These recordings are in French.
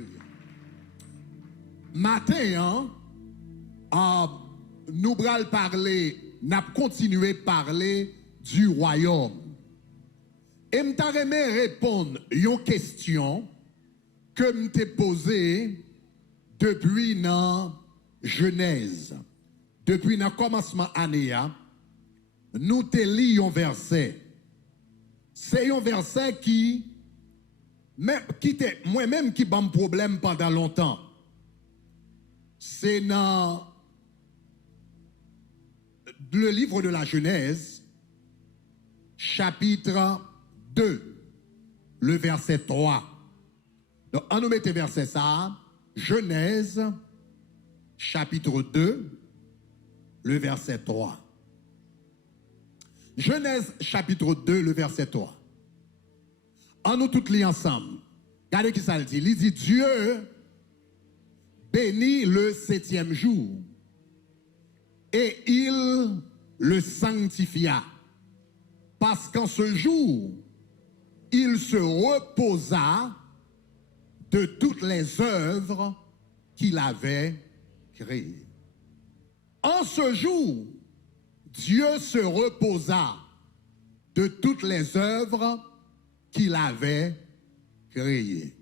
Alléluia. Matin, nous allons parler, nous continuer à parler du royaume. Et je vais répondre à une question que je t'ai posée depuis la Genèse. Depuis le commencement de l'année, nous te lisons un verset. C'est un verset qui moi-même qui m'a un problème pendant longtemps. C'est dans le livre de la Genèse, chapitre 2, le verset 3. Donc, on nous mette verset ça, Genèse, chapitre 2, le verset 3. Genèse, chapitre 2, le verset 3. En nous toutes les ensemble. Regardez qui ça le dit. Il dit Dieu bénit le 7e jour et il le sanctifia. Parce qu'en ce jour, il se reposa de toutes les œuvres qu'il avait créées. En ce jour, Dieu se reposa de toutes les œuvres qu'il avait créées.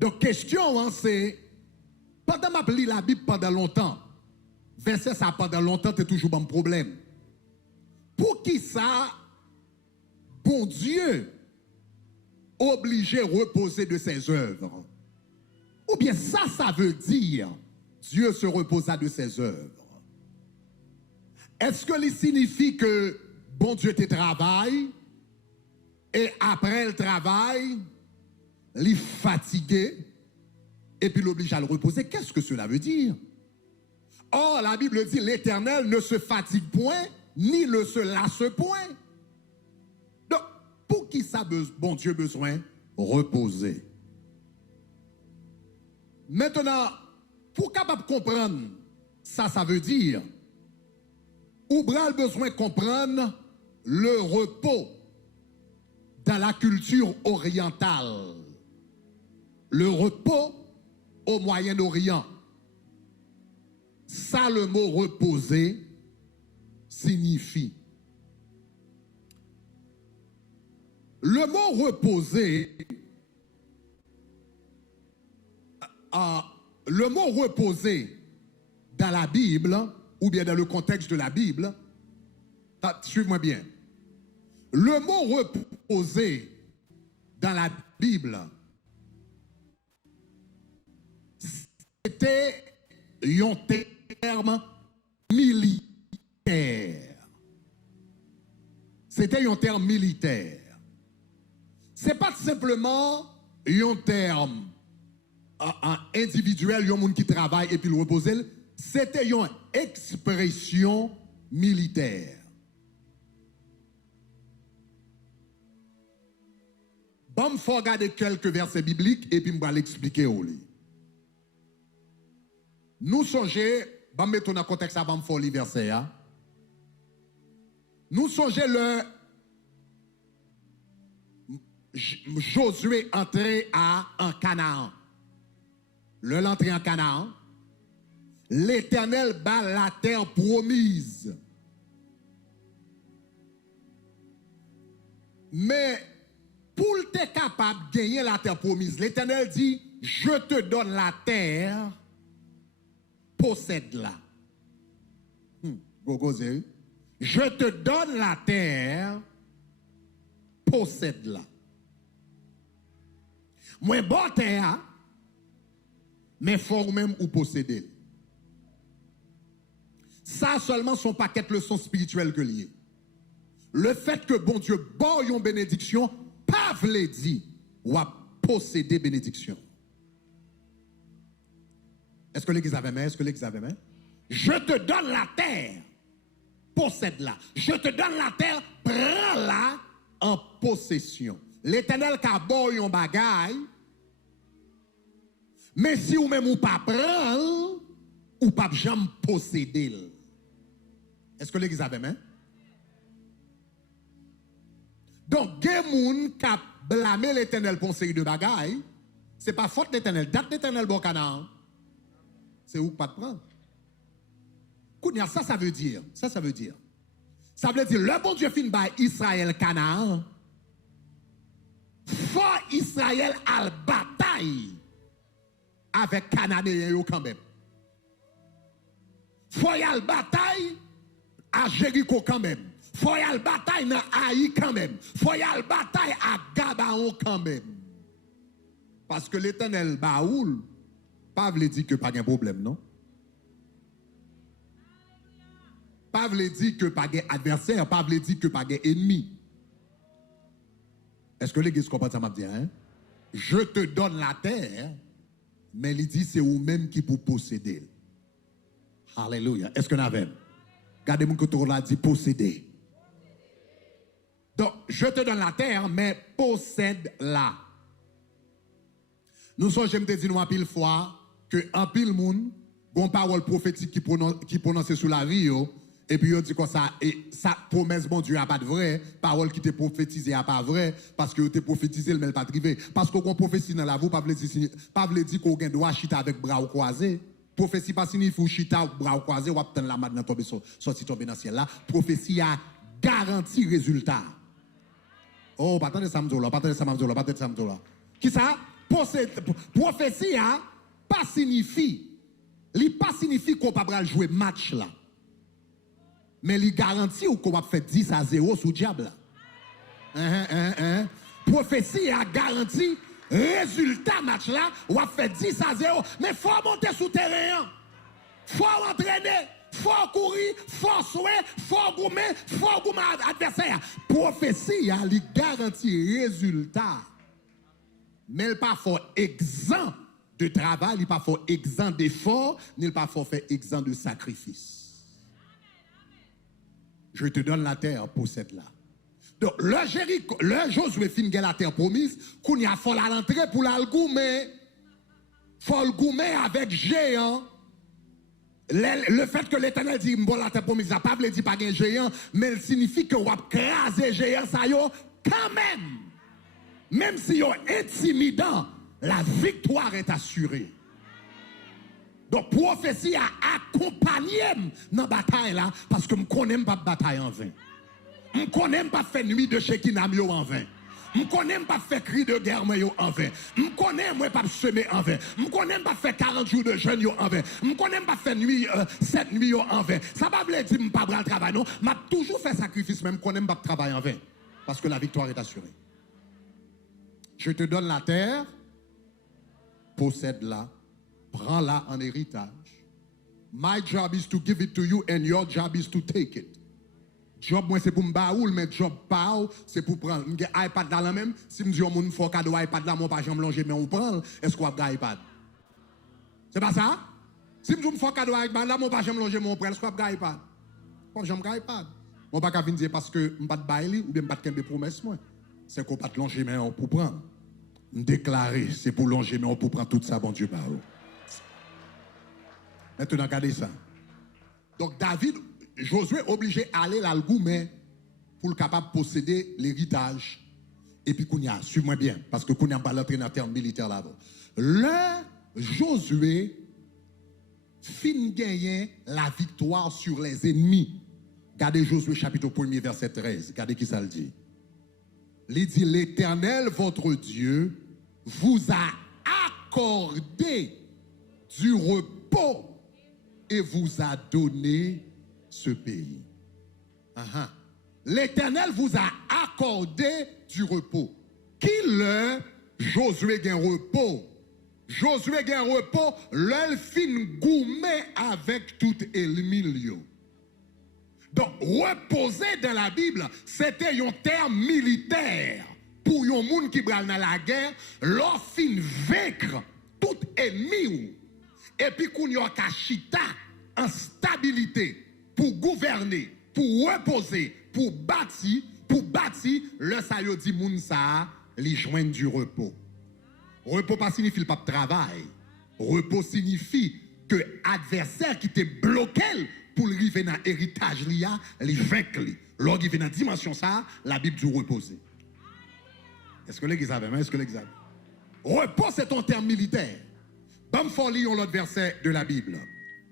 Donc, question, c'est, pendant que je lis la Bible pendant longtemps, verset ça pendant longtemps, c'est toujours un problème. Pour qui ça, bon Dieu, obligé de reposer de ses œuvres? Ou bien ça veut dire, Dieu se reposa de ses œuvres. Est-ce que il signifie que bon Dieu te travaille et après le travail, il est fatigué et puis l'oblige à le reposer? Qu'est-ce que cela veut dire? Or, la Bible dit l'Éternel ne se fatigue point ni ne se lasse point. Donc, pour qui ça bon Dieu besoin reposer? Maintenant, pour capable comprendre ça veut dire, ou bral besoin de comprendre le repos dans la culture orientale. Le repos au Moyen-Orient. Ça, le mot reposer signifie. Le mot reposer, dans la Bible, ou bien dans le contexte de la Bible, suivez-moi bien. Le mot reposer dans la Bible, c'était un terme militaire. C'était un terme militaire. Ce n'est pas simplement un terme individuel, un monde qui travaille et puis le reposer. C'était une expression militaire. Bon, il faut regarder quelques versets bibliques et puis je vais l'expliquer au lit. Nous songez, bon, mettons dans le contexte avant de faire les versets. Nous songez le Josué entré en Canaan. L'entrée en Canaan. L'Éternel bat la terre promise. Mais pour être capable de gagner la terre promise, l'Éternel dit, je te donne la terre, possède-la. Je te donne la terre, possède-la. Moi, bon terre, mais faut même ou posséder. Ça seulement son paquet de leçons spirituelles que lié. Le fait que bon Dieu bon une bénédiction, pas vle dit ou a posséder bénédiction. Est-ce que l'église avait main? Est-ce que l'église avait main? Je te donne la terre, possède-la. Je te donne la terre, prends-la en possession. L'Éternel qui a bon un bagaille, mais si ou même ou pas prendre, ou pas jamais posséder. Est-ce que l'église avait main? Donc, il y a des gens qui blâment l'Éternel pour une série de bagailles, Ce n'est pas faute l'Éternel. Date l'Éternel bon Canaan. C'est où pas de prendre. Kounia, ça veut dire. Ça veut dire. Ça veut dire, le bon Dieu fin by Israël Canaan. Faut Israël à la bataille avec Cananéens quand même. Faut y aller bataille à Jéricho quand même. Faut y aller bataille dans Haï quand même. Faut y aller bataille à Gabaon quand même. Parce que l'Éternel Baoul, pas veut dire que pas de problème, non? Pas veut dire que pas d'adversaire, pas veut dire que pas d'ennemi. Est-ce que l'église comprend ça m'a dit, hein? Je te donne la terre, mais il dit c'est vous-même qui pour posséder. Alléluia. Est-ce qu'on avait? Regardez mon côté là dit posséder. Donc, je te donne la terre, mais possède-la. Nous sommes, je me dis nous en pile fois, que en pile monde, bon parole prophétique qui prononce sous la vie, et puis on dit comme ça, et sa promesse, bon Dieu, n'a pas de vrai, parole qui t'est prophétisée n'a pas vrai, parce que t'es prophétisé, mais elle pas privé. Parce qu'on prophétie dans la vie, pas veut dire qu'on a droit chita avec bras croisés. Prophétie pas signifie chita bras croisés, ou obtenir la madne tomber sorti tomber dans le ciel là. Prophétie a garanti résultat. Oh, pas attendez ça m'dola, pas attendez ça m'dola, pas attendez ça m'dola. Qui ça? Prophétie a pas signifie, pas signifie qu'on va jouer match là. Mais il garantit qu'on va faire 10-0 sous diable. Prophétie a garanti résultat match là, on va faire 10-0. Mais il faut monter sous terrain. Il faut entraîner. Il faut courir. Il faut souhaiter. Il faut gommer. Il faut gommer adversaire. Prophétie a garanti résultat. Mais il pas faut exemple de travail, il pas faut exemple d'effort, ni il pas faut faire exemple de sacrifice. Je te donne la terre, possède-la. Donc, le Josué fin la terre promise, qu'on y a faut la l'entrée pour la goumer. Faut le goumer avec géant. Le fait que l'Éternel dit bon la terre promise, ça pas veut dire pas un géant, mais il signifie que on va craser géant ça yo quand même. Même si yo intimidant, la victoire est assurée. Donc, prophétie a accompagné dans la bataille là, parce que je ne connais pas de bataille en vain. Je ne connais pas faire nuit de Shekinah en vain. Je ne connais pas faire cri de guerre en vain. Je ne connais pas semer en vain. Je ne connais pas faire 40 jours de jeûne en vain. Je ne connais pas faire nuit, 7 nuits en vain. Ça ne veut pas dire que je ne pas le travail, non. Je toujours fait sacrifice, même je ne connais pas de travail en vain. Parce que la victoire est assurée. Je te donne la terre, possède-la. Prends-la en héritage. My job is to give it to you and your job is to take it. Job moi c'est pour m'baoul mais job pas c'est pour prendre. Un iPad là même si me dit on moun faut cadeau iPad là mon pas jamais longer mais on prend est-ce qu'on a iPad? C'est pas ça? Si me dit on faut cadeau iPad là mon pas jamais longer mais on prend est-ce qu'on a iPad? Pas jamais iPad. On pas venir dire parce que m'pas de bail ou bien m'pas de promesse moi. C'est qu'on pas de longer mais on pour prendre. Me déclarer c'est pour longer mais on pour prendre tout ça bon Dieu pas. Maintenant, regardez ça. Donc, David, Josué obligé d'aller là le goumet pour le capable de posséder l'héritage. Et puis, Kounia, suivez-moi bien, parce que Kounia va l'entrer dans le terme militaire là-bas. Le Josué fin gagner la victoire sur les ennemis. Regardez Josué chapitre 1er, verset 13. Regardez qui ça le dit. Il dit, l'Éternel, votre Dieu, vous a accordé du repos et vous a donné ce pays. L'Éternel vous a accordé du repos. Qui le Josué gagne repos? Josué gagne repos, l'elfin gourmet avec tout ennemi. Donc, reposer dans la Bible, c'était un terme militaire pour un monde qui bral dans la guerre, l'elfin vaincre tout ennemi. Et puis, qu'on y a kachita en stabilité pour gouverner, pour reposer, pour bâtir, le sayo dit moun sa, li joindre du repos. Repos pas signifie pas de travail. Repos signifie que adversaire qui te bloqué pour arriver dans l'héritage liya, li vaincre li. Lorsqu'il vient dans dimension ça, la Bible dit reposer. Est-ce que l'église avait? Est-ce que l'église avait? repos, c'est un terme militaire. Bon, faut lire l'autre verset de la Bible.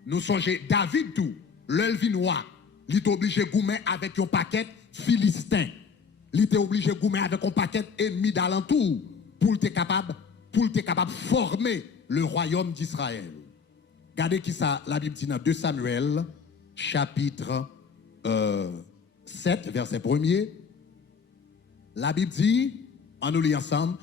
Nous songez, David tout, l'elvinois, il est obligé de goumer avec un paquet philistin. Il était obligé de goumer avec un paquet ennemi d'alentour pour être capable de former le royaume d'Israël. Regardez qui ça, la Bible dit dans 2 Samuel, chapitre 7, verset 1er. La Bible dit, en nous lit ensemble,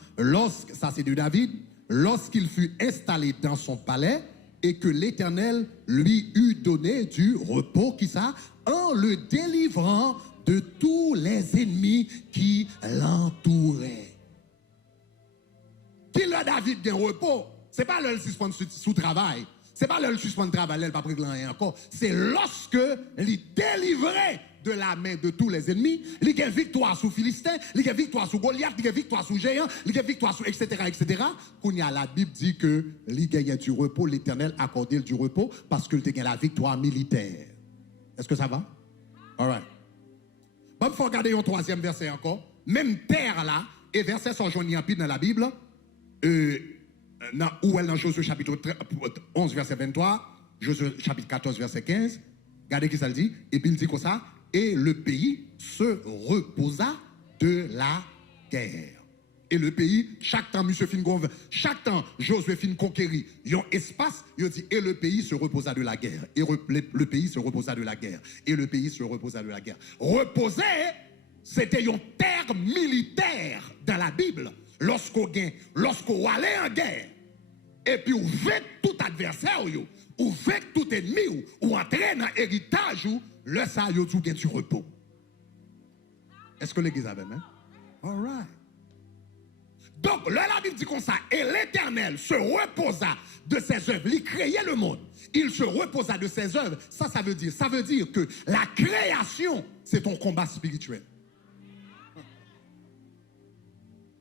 ça c'est de David, lorsqu'il fut installé dans son palais et que l'Éternel lui eut donné du repos, qui ça, en le délivrant de tous les ennemis qui l'entouraient. Qui le David gagne repos, c'est pas le suspendre sous travail, c'est pas le suspendre travail, elle pas pris rien encore, c'est lorsque il délivrait de la main de tous les ennemis, il y a victoire sur Philistin, il y a victoire sur Goliath, il y a victoire sur Géant, il y a victoire sur etc. Qu'on y a la Bible dit que il gagne du repos, l'Éternel accordé du repos parce qu'il gagne la victoire militaire. Est-ce que ça va? All right. Bon, il faut regarder un troisième verset encore. Même terre là, et verset sont joints en pile dans la Bible, dans Josué chapitre 11 verset 23, Josué chapitre 14 verset 15. Regardez qui ça le dit. Et puis il dit comme ça. Et le pays se reposa de la guerre. Et le pays, chaque temps, chaque temps, Josué fin conquérir, il y a un espace, il dit, et le pays se reposa de la guerre. Et le pays se reposa de la guerre. Et le pays se reposa de la guerre. Reposer, c'était un terme militaire dans la Bible. Lorsqu'on allait en guerre, et puis on veut tout adversaire, ou veut tout ennemi, ou entrer dans l'héritage, le ça, il y a du repos. Est-ce que l'église a même? All right. Donc, là, la Bible dit comme ça, et l'Éternel se reposa de ses œuvres. Il créait le monde. Il se reposa de ses œuvres. Ça veut dire que la création, c'est ton combat spirituel.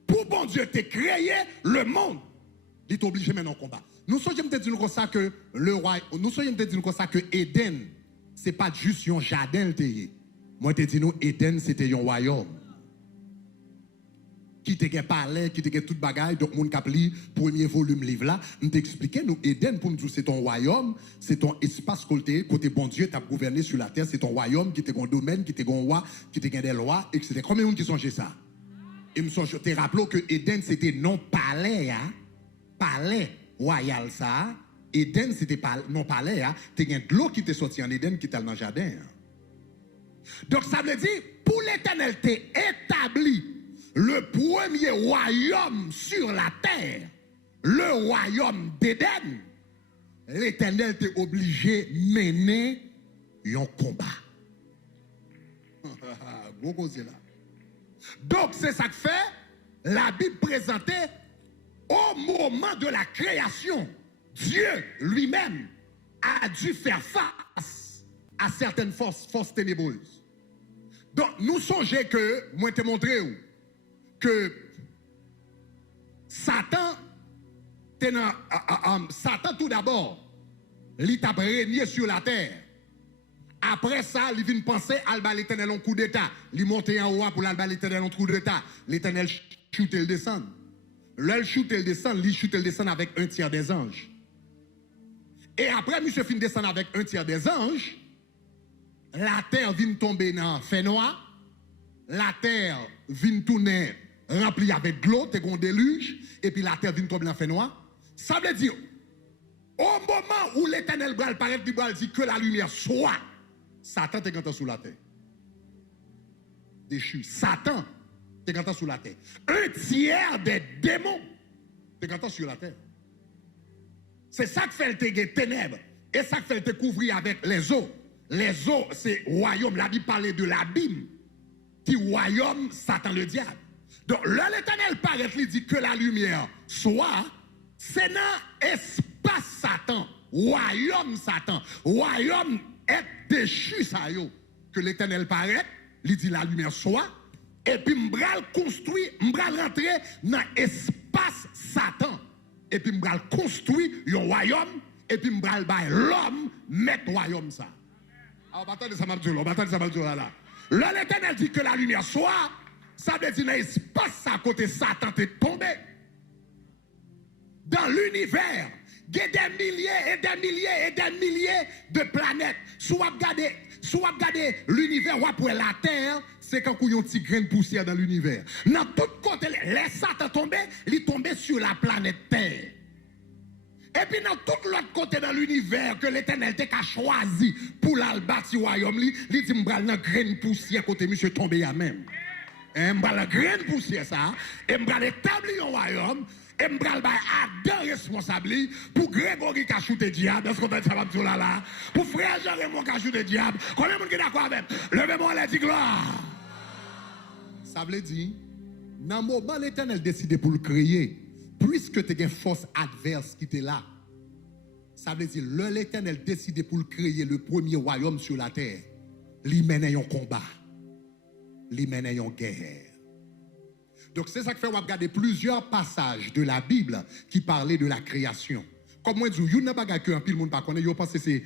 Pour bon Dieu te créé le monde, il est obligé maintenant au combat. Nous sommes peut-être dire comme ça que le roi, nous sommes peut-être dire comme ça que Éden, c'est pas juste un jardin. Moi, je te dis, nous, Éden, c'était un royaume. Qui te gen palais, qui te gen toute bagaille, donc mon cap li premier volume livre là, nous t'expliquer nous Éden pour nous c'est ton royaume, c'est ton espace côté bon Dieu t'a gouverné sur la terre, c'est ton royaume qui te gon domaine, qui te gon roi, qui te gen des lois, etc. Combien de monde qui songe ça? Et me songe te rappelons que Éden c'était non palais hein? Palais royal ça. Éden c'était non palais hein? Te gen de l'eau qui te sorti en Éden qui t'a dans le jardin. Hein? Donc ça veut dire pour l'Éternel t'es établi le premier royaume sur la terre, le royaume d'Éden, l'Éternel était obligé de mener un combat. Donc c'est ça que fait la Bible présentait au moment de la création. Dieu lui-même a dû faire face à certaines forces ténébreuses. Donc nous songeons que, moi te montrer où, que Satan, Satan tout d'abord, il t'a régné sur la terre. Après ça, il vient penser à l'Éternel un coup d'état. Il monte en haut pour l'Éternel un coup d'état. L'Éternel chute et le descend. L'elle chute et le descend, il chute et le descend avec un tiers des anges. Et après, monsieur fin descend avec un tiers des anges. La terre vient tomber dans le fait noir. La terre vient tourner rempli avec de l'eau, t'es un déluge, et puis la terre vient tomber dans le fait noir. Ça veut dire, au moment où l'Éternel bral paraît, il dit que la lumière soit, Satan t'es content sous la terre. Déchu. Satan t'es content sous la terre. Un tiers des démons t'es content sur la terre. C'est ça que fait le ténèbres. Et ça que fait te couvrir avec les eaux. Les eaux, c'est royaume. La Bible parlait de l'abîme. Qui royaume, Satan le diable. Donc, l'Éternel paraît, il dit que la lumière soit, c'est dans espace Satan, royaume Satan, royaume est déchu, ça yo, que l'Éternel paraît, il dit la lumière soit, et puis m'bral construit, m'bral rentrer dans espace Satan, et puis m'bral construit un royaume, et puis m'bral bay l'homme mettre royaume ça. Alors, attendez ça m'a dit là. L'Éternel dit que la lumière soit, ça veut dire dans l'espace à côté Satan t'est tombé. dans l'univers, il y a des milliers et des milliers et des milliers de planètes. Soit regardez l'univers, ou après la Terre, c'est quand il y a un petit grain de poussière dans l'univers. Dans tout côté, les Satan tombé, il tombé sur la planète Terre. Et puis dans tout l'autre côté dans l'univers que l'Éternel a choisi pour l'albati royaume, il dit m'bral dans grain de poussière côté monsieur tombé à même. Et m'bral dans grain de poussière ça, et m'bral établir un royaume. Et m'bral bay Adam responsable pour Grégory qui a shooté diable. Est-ce qu'on va dire ça là? Pour frère Jean-Raymond qui a shooté diable. Combien de monde est d'accord avec? Levez-moi la dit gloire. Ça veut dire, dans le moment où l'Éternel décide pour le créer, puisque tu as une force adverse qui était là, ça veut dire, l'Éternel décide pour le créer le premier royaume sur la terre, il mène un combat, il mène une guerre. Donc c'est ça que fait on va regarder plusieurs passages de la Bible qui parlaient de la création. Comme moi je dis, il n'y a pas que un pile monde pas connaît, yo pense c'est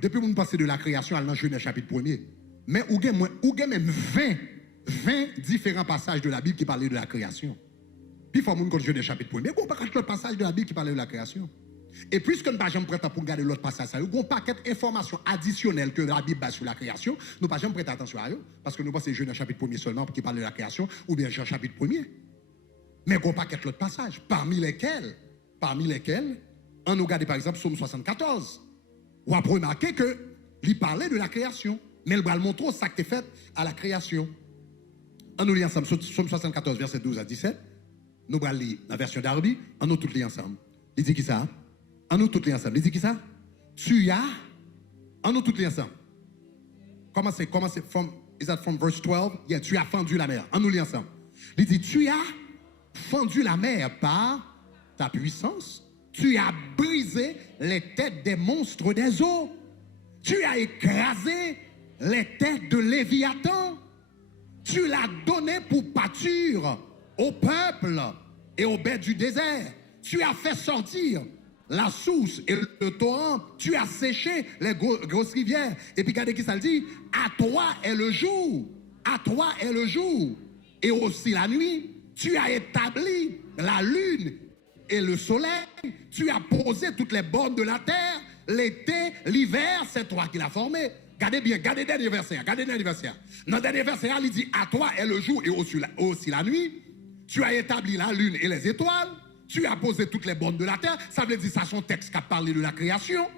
depuis on passe de la création à dans Genèse chapitre 1er. Mais ou gen même 20 différents passages de la Bible qui parlaient de la création. Puis il faut qu'on Genèse chapitre 1er, on pas le passage de la Bible qui parlait de la création. Et puisque nous ne sommes pas prêts pour regarder l'autre passage, nous avons un paquet d'informations additionnelles que la Bible base sur la création. Nous ne sommes pas prêts attention à eux, parce que nous pensons Genèse chapitre 1er seulement qui parle de la création, ou bien Jean chapitre 1er. Mais nous avons un paquet d'autres passages, parmi lesquels, on nous regarde par exemple Psaume 74. On a remarqué qu'il parlait de la création, mais il va le montrer ça qui est fait à la création. On nous lit ensemble, Psaume 74, verset 12 à 17. Nous allons lire la version Darby, on nous tous lit ensemble. Il dit qui ça? En nous tous les ensemble. Il dit qui ça? Tu as. En nous tous les ensemble. Commencez. Is that from verse 12? Yeah, tu as fendu la mer. En nous les ensemble. Il dit tu as fendu la mer par ta puissance. Tu as brisé les têtes des monstres des eaux. Tu as écrasé les têtes de Léviathan. Tu l'as donné pour pâture au peuple et aux bêtes du désert. Tu as fait sortir la source et le torrent, tu as séché les grosses rivières. Et puis regardez qui ça le dit, à toi est le jour, à toi est le jour, et aussi la nuit, tu as établi la lune et le soleil, tu as posé toutes les bornes de la terre, l'été, l'hiver, c'est toi qui l'as formé. Regardez bien, regardez le dernier verset. Dans le dernier verset, il dit, à toi est le jour et aussi la nuit, tu as établi la lune et les étoiles, tu as posé toutes les bornes de la terre. Ça veut dire ça, son texte qui a parlé de la création.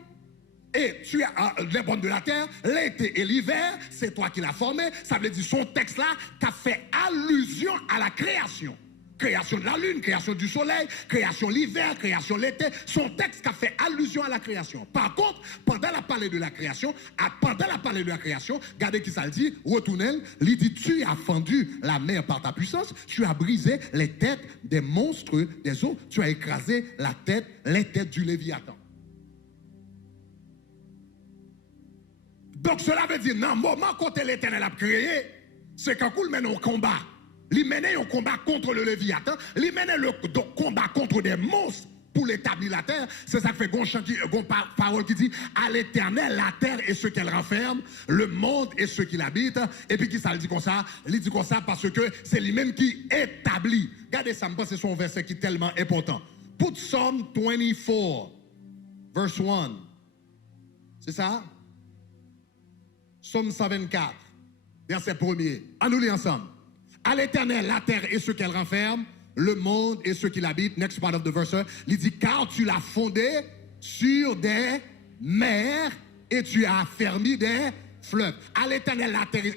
Et tu as les bornes de la terre, l'été et l'hiver, c'est toi qui l'as formé. Ça veut dire son texte là qui a fait allusion à la création. Création de la lune, création du soleil, création l'hiver, création l'été. Son texte qui a fait allusion à la création. Par contre, pendant la parler de la création, regardez qui ça le dit, retournez, il dit tu as fendu la mer par ta puissance, tu as brisé les têtes des monstres des eaux, tu as écrasé les têtes du Léviathan. Donc cela veut dire, dans le moment quand l'Éternel a créé, c'est quand il mène un combat. Il mène un combat contre le Léviathan, il mène le combat contre des monstres pour l'établir la terre. C'est ça que fait une parole qui dit à l'Éternel, la terre et ce qu'elle renferme, le monde et ceux qui l'habitent. Et puis qui ça le dit comme ça? Il dit comme ça parce que c'est lui-même qui établit. Regardez ça, je pense que c'est son verset qui est tellement important. Put Psalm 24, verse 1. C'est ça? Psaume 124, verset 1er. À nous lire ensemble. À l'Éternel, la terre et ce qu'elle renferme, le monde et ceux qui l'habitent. Next part of the verse. Il dit, car tu l'as fondé sur des mers et tu as affermi des fleuves. À l'Éternel, la terre,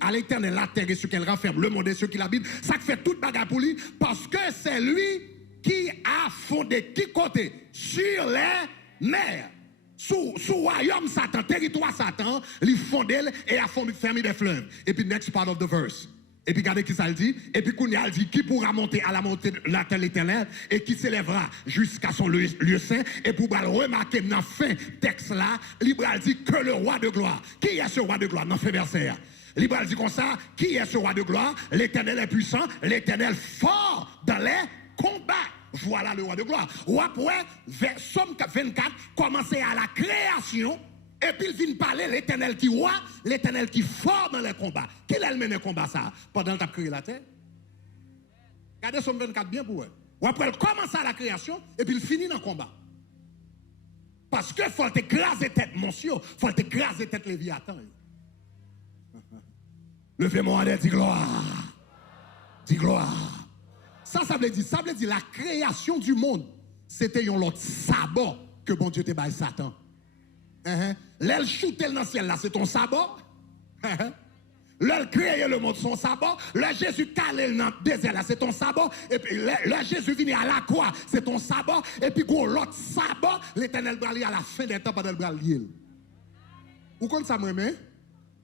à l'Éternel, la terre et ce qu'elle renferme, le monde et ceux qui l'habitent. Ça fait toute bagarre pour lui parce que c'est lui qui a fondé, qui côté sur les mers. Sous royaume Satan, territoire Satan, il fondé et a fermé des fleuves. Et puis, next part of the verse. Et puis, regardez qui ça le dit. Et puis, Kounia dit, qui pourra monter à la montée de la terre éternelle et qui s'élèvera jusqu'à son lieu saint. Et pour remarquer dans la fin texte là, Libral dit que le roi de gloire. Qui est ce roi de gloire? Dans ce verset. Libral dit comme ça, qui est ce roi de gloire? L'Éternel est puissant, l'Éternel fort dans les combats. Voilà le roi de gloire. Ou après, Somme 24, commencer à la création. Et puis il vient parler l'Éternel qui roi, l'Éternel qui fort dans les combats. Qui l'a mené le combat ça? Pendant qu'il a créé la terre. Regardez Somme 24 bien pour eux. Ou après, il commence à la création et puis il finit dans le combat. Parce qu'il faut t'écraser tête monsieur, il faut t'écraser tête Léviathan. Levez-moi en dit gloire. Dis gloire. Ça veut dire la création du monde, c'était un autre sabot que bon Dieu te baille Satan. L'aile shooter dans le ciel là, c'est ton sabot. L'aile créer le monde, son sabot. Le Jésus calé dans le désert là, c'est ton sabot. Et puis le Jésus venu à la croix, c'est ton sabot. Et puis l'autre sabot, l'Éternel va aller à la fin des temps, pendant le bras lié. Ou comme ça, moi,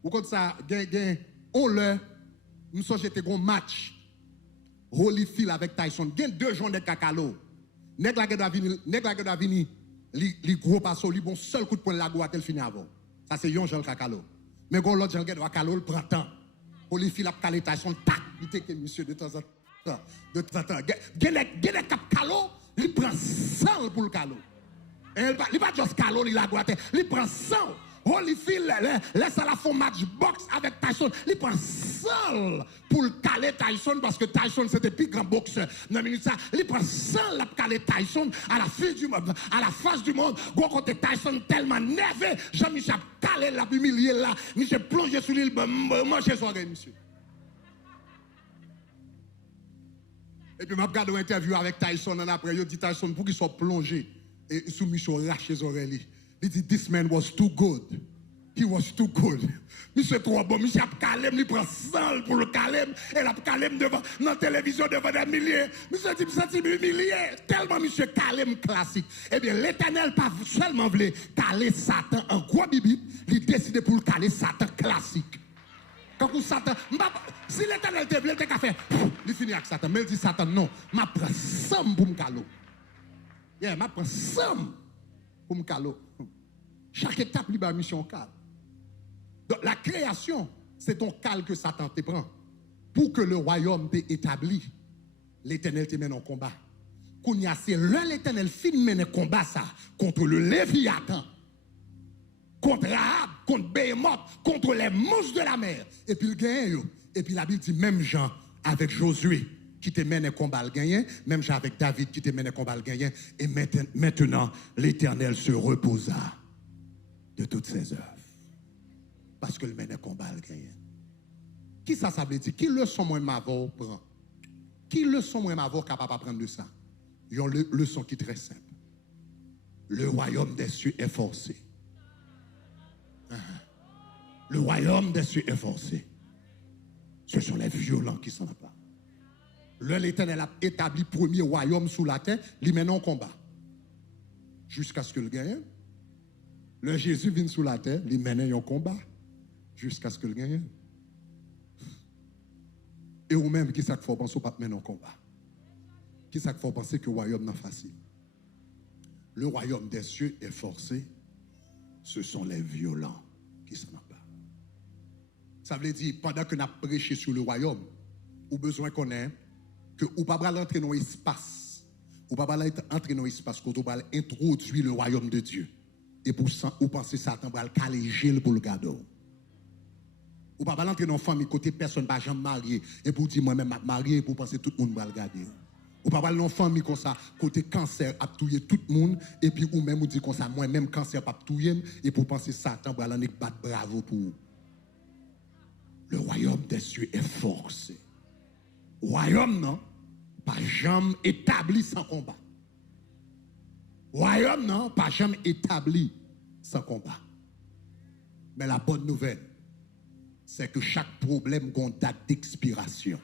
ou comme ça, on le, nous sommes j'étais un match. Holyfield avec Tyson. Il y a 2 jours de cacalo. Nèg la doit venir, li gros passo, li bon seul coup de poing la goût tel fini avant. Ça c'est yon Jean cacalo. Mais gon l'autre Jean doit calo le prend temps. Holyfield a calé Tyson tac, il te que monsieur de temps en temps. De temps en temps. Gen cap calo, il prend 100 pour le calo. Il pas juste calo, il la goût, il prend 100. Holyfield laisse à la fond match box avec Tyson. Il prend seul pour le caler Tyson parce que Tyson c'était plus grand boxeur. Non, mais ça, il prend seul pour caler Tyson à la fin du monde, à la face du monde. Quand côté Tyson tellement nerveux, Jean-Michel calé la humilié là, Michel plongé sur l'île, manger son oreille, monsieur. Et puis, je regarde une interview avec Tyson en après, il dit Tyson pour qu'il soit plongé et sous Michel rache ses oreilles. Il dit, this man was too good. He was too good. Monsieur trop bon. Monsieur a calé, il prend 100 pour le calé. Et la calé devant, dans la télévision devant des milliers. Monsieur dit, il humilié. Tellement monsieur calé classique. Eh bien, l'Éternel pas seulement voulu caler Satan en gros bibi, il décide pour le caler Satan classique. Quand vous Satan, si l'Éternel te voulait, il a fait, il finit avec Satan. Mais il dit Satan, non, je prends 100 pour me caler. Yeah, je prends 100 pour me caler. Chaque étape, il a mission cal. Donc, la création, c'est ton cal que Satan te prend. Pour que le royaume t'ait établi, l'Éternel te mène en combat. Quand il y a l'Éternel fin mène un combat ça, contre le Léviathan, contre Rahab, contre Behemoth, contre les monstres de la mer. Et puis il gagne. Et puis la Bible dit, même Jean avec Josué, qui te mène un combat le gagner, même Jean avec David qui te mène un combat le gagner. Et maintenant, l'Éternel se reposa de toutes ses œuvres. Parce que le mène un combat le gagner. Qui ça veut dire? Qui leçon moi m'avoir prend? Qui leçon moi m'avoir capable d'apprendre de ça? Il y a une leçon qui est très simple. Le royaume des cieux est forcé. Le royaume des cieux est forcé. Ce sont les violents qui s'en emparent. L'Éternel a établi le premier royaume sous la terre, il mène en combat. Jusqu'à ce que le gagne. Le Jésus vient sous la terre, il mène en combat. Jusqu'à ce que le gagne. Et ou même, qui ça qu'il faut penser pas mener en combat? Qui ça qu'il faut penser que le royaume n'est pas facile? Le royaume des cieux est forcé. Ce sont les violents qui s'en emparent. Ça veut dire, pendant que nous avons prêché sur le royaume, ou besoin qu'on ait, que ou pas entrer dans l'espace, ou pas entrer dans l'espace, qu'on va introduire le royaume de Dieu. Et pour ça, ou penser Satan va le caler pour le cadeau. Ou pas entrer dans la famille, côté personne va jamais marier, et pour dire moi-même je marié, pour penser tout le monde va le garder. Ou pas dans la famille comme ça, côté cancer a tué tout le monde, et puis ou même ou dit comme ça, moi-même cancer pas tuer, et pour penser Satan va aller battre bravo pour vous. Le royaume des cieux est forcé. Royaume, non, pas jamais établi sans combat. Royaume, non, pas jamais établi sans combat. Mais la bonne nouvelle, c'est que chaque problème a une date d'expiration.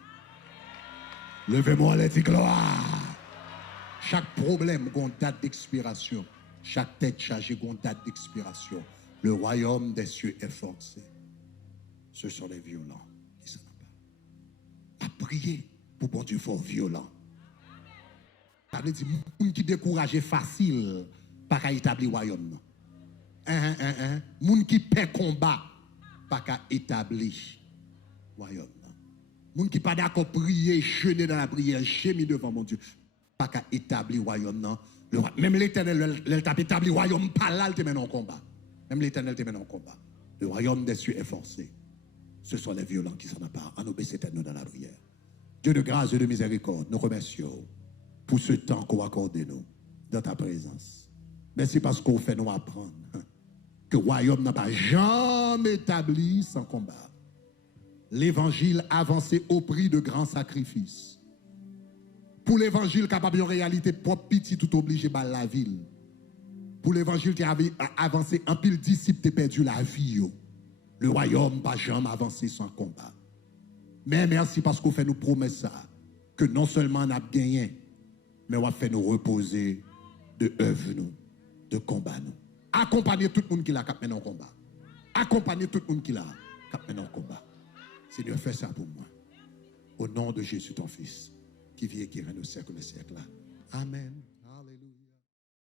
Levez-moi les gloire. Chaque problème a une date d'expiration. Chaque tête chargée a une date d'expiration. Le royaume des cieux est forcé. Ce sont les violents qui s'en emparent. À prier pour bon Dieu fort violent. Ça veut dire que les gens qui découragent facile, pas qu'à établir le royaume. Les gens qui perdent combat, pas qu'à établir le royaume. Les gens qui ne sont pas d'accord prier, jeûner dans la prière, gémir devant mon Dieu, pas qu'à établir le royaume. Même l'Éternel, il t'a établi le royaume, pas là, il te mène en combat. Même l'Éternel te mène en combat. Le royaume des cieux est forcé. Ce sont les violents qui s'en emparent. En nous baisser tête nous dans la prière. Dieu de grâce et de miséricorde, nous remercions pour ce temps qu'on accorde nous dans ta présence. Merci parce qu'on fait nous apprendre que le royaume n'a pas jamais établi sans combat. L'évangile avancé au prix de grands sacrifices. Pour l'évangile capable de réalité propre, petit, tout obligé par la ville. Pour l'évangile qui avait avancé en pile disciple, tu perdu la vie. Le royaume n'a jamais avancé sans combat. Mais merci parce qu'on fait nous promesses ça, que non seulement on a gagné, mais on va faire nous reposer de œuvre nous, de combat nous. Accompagner tout le monde qui l'a cap maintenant combat. Accompagner tout le monde qui l'a cap maintenant combat. Seigneur, fais ça pour moi. Au nom de Jésus, ton Fils, qui vit et qui règne au siècle des siècles. Amen.